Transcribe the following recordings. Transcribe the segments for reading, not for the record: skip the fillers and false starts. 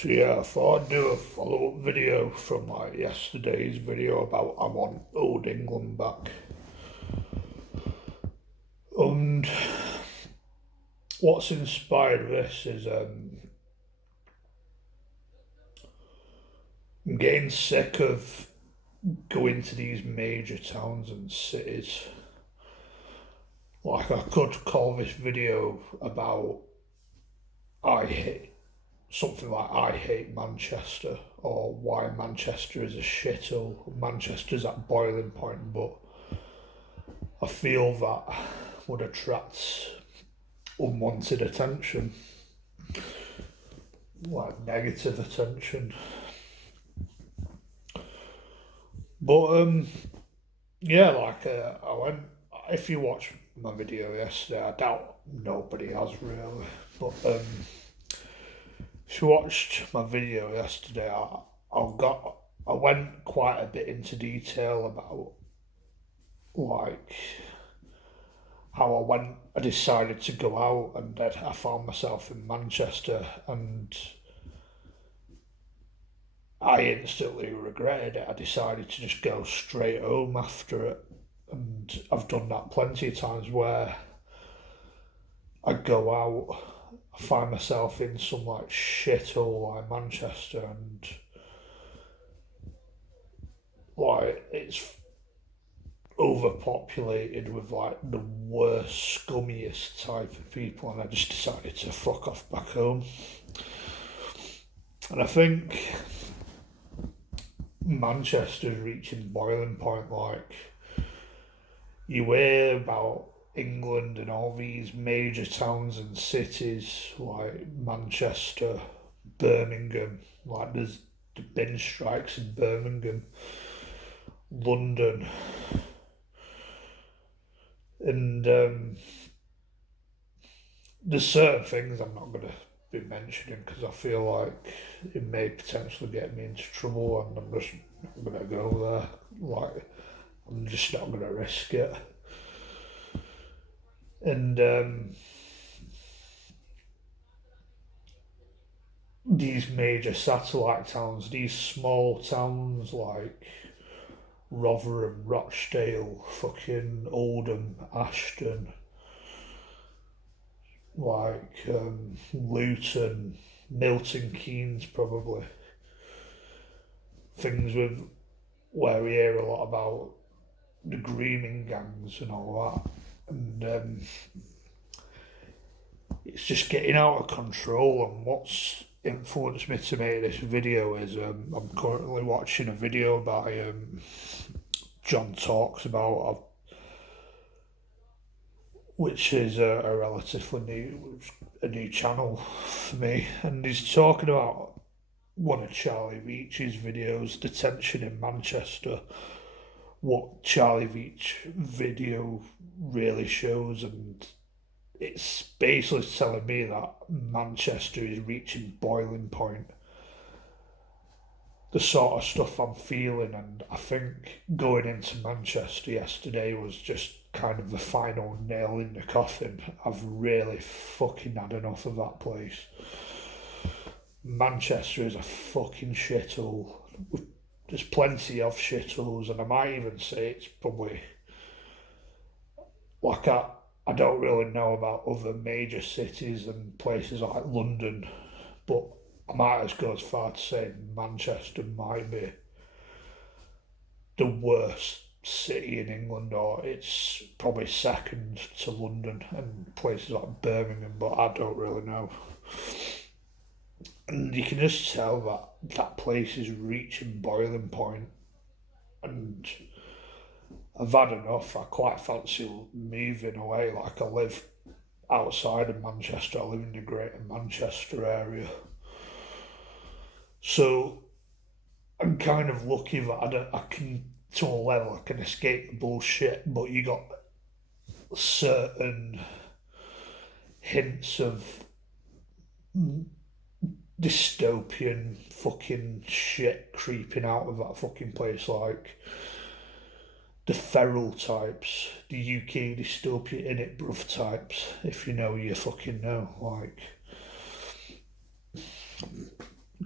So yeah, I thought I'd do a follow-up video from like yesterday's video about I want old England back. And what's inspired this is I'm getting sick of going to these major towns and cities. Like I could call this video about I hate something like I hate Manchester or why Manchester is a shithole. Manchester's at boiling point, but I feel that would attract unwanted attention, like negative attention. But yeah, like I went. If you watch my video yesterday, I doubt nobody has really. But if you watched my video yesterday, I went quite a bit into detail about like how I decided to go out and I found myself in Manchester and I instantly regretted it. I decided to just go straight home after it. And I've done that plenty of times where I go out, I find myself in some like shithole like Manchester and like it's overpopulated with like the worst, scummiest type of people, and I just decided to fuck off back home. And I think Manchester's reaching boiling point. Like you hear about England and all these major towns and cities like Manchester, Birmingham. Like there's the bin strikes in Birmingham, London, and there's certain things I'm not going to be mentioning because I feel like it may potentially get me into trouble, and I'm just not going to go there. Like I'm just not going to risk it. And these major satellite towns, these small towns like Rotherham, Rochdale, fucking Oldham, Ashton, like Luton, Milton Keynes, probably things with where we hear a lot about the grooming gangs and all that, and it's just getting out of control. And what's influenced me to make this video is I'm currently watching a video by John Talks About, which is a relatively new channel for me, and he's talking about one of Charlie Veitch's videos, Detention in Manchester, what Charlie Veitch video really shows, and it's basically telling me that Manchester is reaching boiling point. The sort of stuff I'm feeling, and I think going into Manchester yesterday was just kind of the final nail in the coffin. I've really fucking had enough of that place. Manchester is a fucking shithole. There's plenty of shitholes, and I might even say it's probably like I don't really know about other major cities and places like London, but I might as go as far to say Manchester might be the worst city in England, or it's probably second to London and places like Birmingham, but I don't really know. And you can just tell that that place is reaching boiling point, and I've had enough. I quite fancy moving away. Like I live outside of Manchester. I live in the Greater Manchester area, so I'm kind of lucky that I can, to a level, I can escape the bullshit. But you got certain hints of dystopian fucking shit creeping out of that fucking place, like the feral types, the UK dystopia in it bruv types, if you know you fucking know, like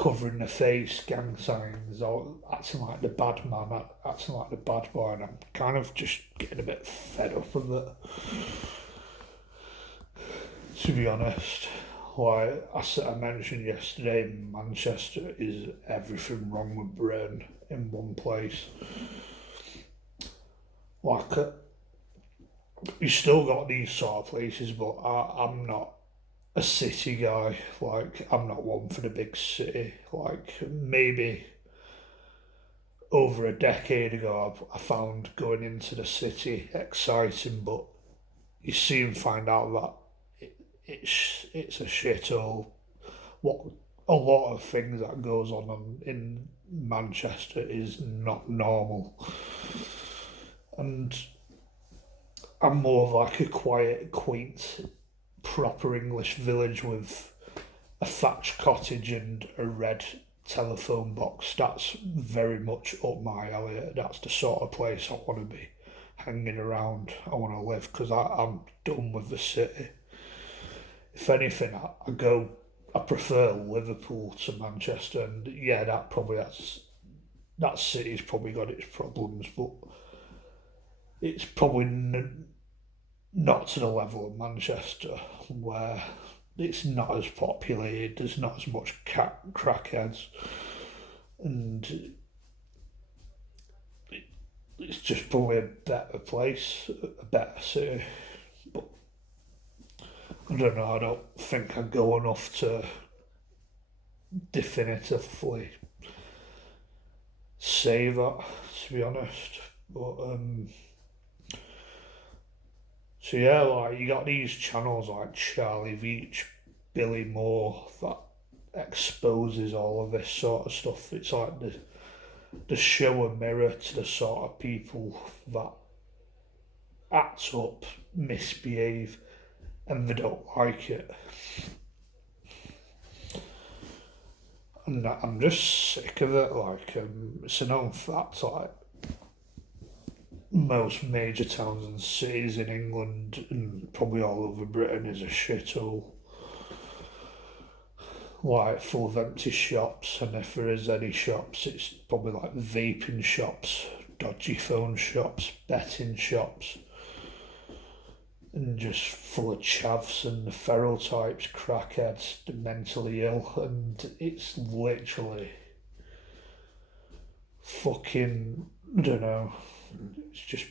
covering the face, gang signs, or acting like the bad man, acting like the bad boy, and I'm kind of just getting a bit fed up of it, to be honest. Like I mentioned yesterday, Manchester is everything wrong with Britain in one place. Like, you still got these sort of places, but I'm not a city guy. Like, I'm not one for the big city. Like, maybe over a decade ago, I found going into the city exciting, but you soon find out that it's a shithole. What a lot of things that goes on in Manchester is not normal, and I'm more of like a quiet, quaint, proper English village with a thatched cottage and a red telephone box. That's very much up my alley. That's the sort of place I want to be hanging around. I want to live because I'm done with the city. If anything, I prefer Liverpool to Manchester, and yeah, that city's probably got its problems, but it's probably not to the level of Manchester, where it's not as populated, there's not as much crackheads, and it's just probably a better place, a better city. But I don't know, I don't think I go enough to definitively say that, to be honest. But so yeah, like you got these channels like Charlie Veach, Billy Moore that exposes all of this sort of stuff. It's like the show a mirror to the sort of people that act up, misbehave, and they don't like it. And I'm just sick of it. Like, it's a known fact. Like, most major towns and cities in England and probably all over Britain is a shithole. Like, full of empty shops, and if there is any shops, it's probably like vaping shops, dodgy phone shops, betting shops, and just full of chavs and the feral types, crackheads, the mentally ill, and it's literally fucking, I don't know, it's just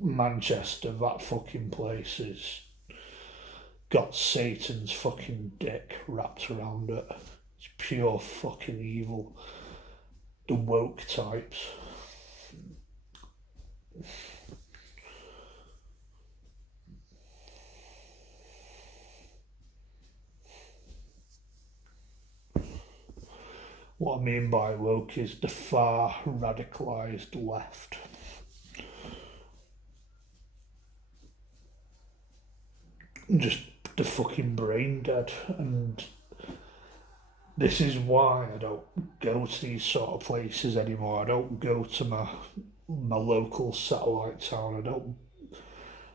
Manchester, that fucking place is got Satan's fucking dick wrapped around it. It's pure fucking evil. The woke types. What I mean by woke is the far radicalised left. Just the fucking brain dead, and this is why I don't go to these sort of places anymore. I don't go to my local satellite town.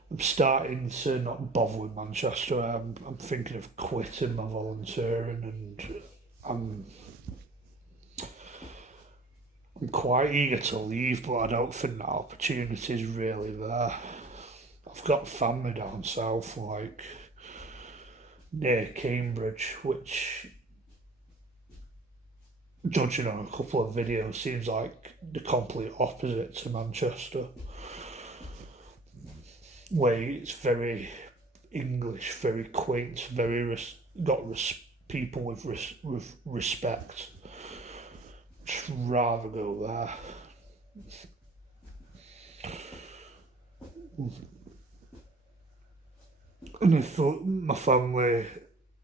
I'm starting to not bother with Manchester. I'm thinking of quitting my volunteering, and I'm I'm quite eager to leave, but I don't think that opportunity is really there. I've got family down south, like near Cambridge, which, judging on a couple of videos, seems like the complete opposite to Manchester, where it's very English, very quaint, very people with respect. Just rather go there. And if my family,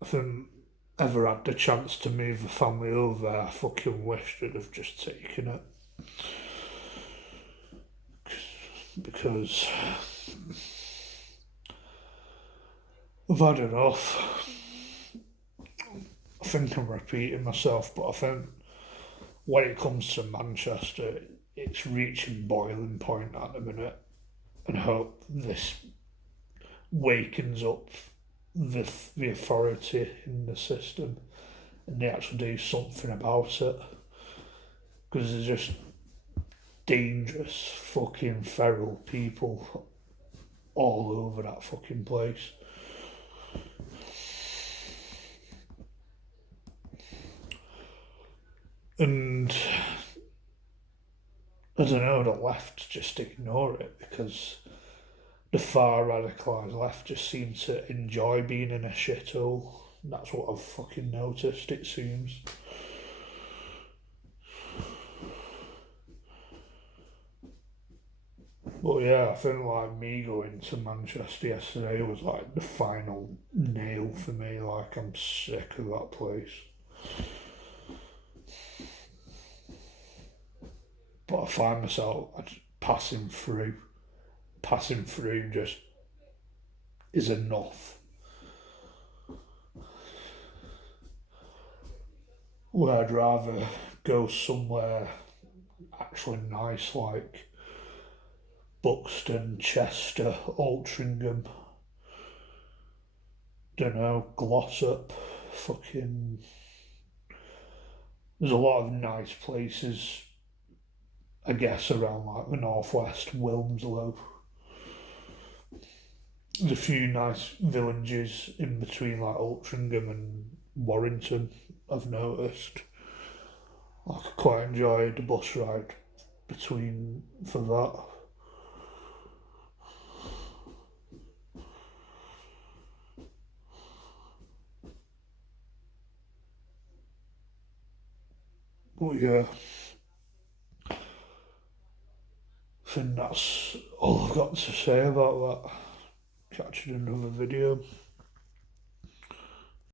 if I ever had the chance to move the family over, I fucking wished I'd have just taken it. Because I've had enough. I think I'm repeating myself, but I think when it comes to Manchester, it's reaching boiling point at the minute, and hope this wakens up the authority in the system and they actually do something about it because there's just dangerous fucking feral people all over that fucking place. And I don't know, the left just ignore it because the far radicalised left just seem to enjoy being in a shithole. That's what I've fucking noticed, it seems. But yeah, I think like me going to Manchester yesterday was like the final nail for me. Like I'm sick of that place. But I find myself passing through. Passing through just is enough. Where I'd rather go somewhere actually nice like Buxton, Chester, Altrincham, don't know, Glossop, fucking. There's a lot of nice places, I guess, around like the northwest, Wilmslow. There's a few nice villages in between like Altrincham and Warrington, I've noticed. I could quite enjoy the bus ride between for that. But yeah, I think that's all I've got to say about that. Catch you in another video.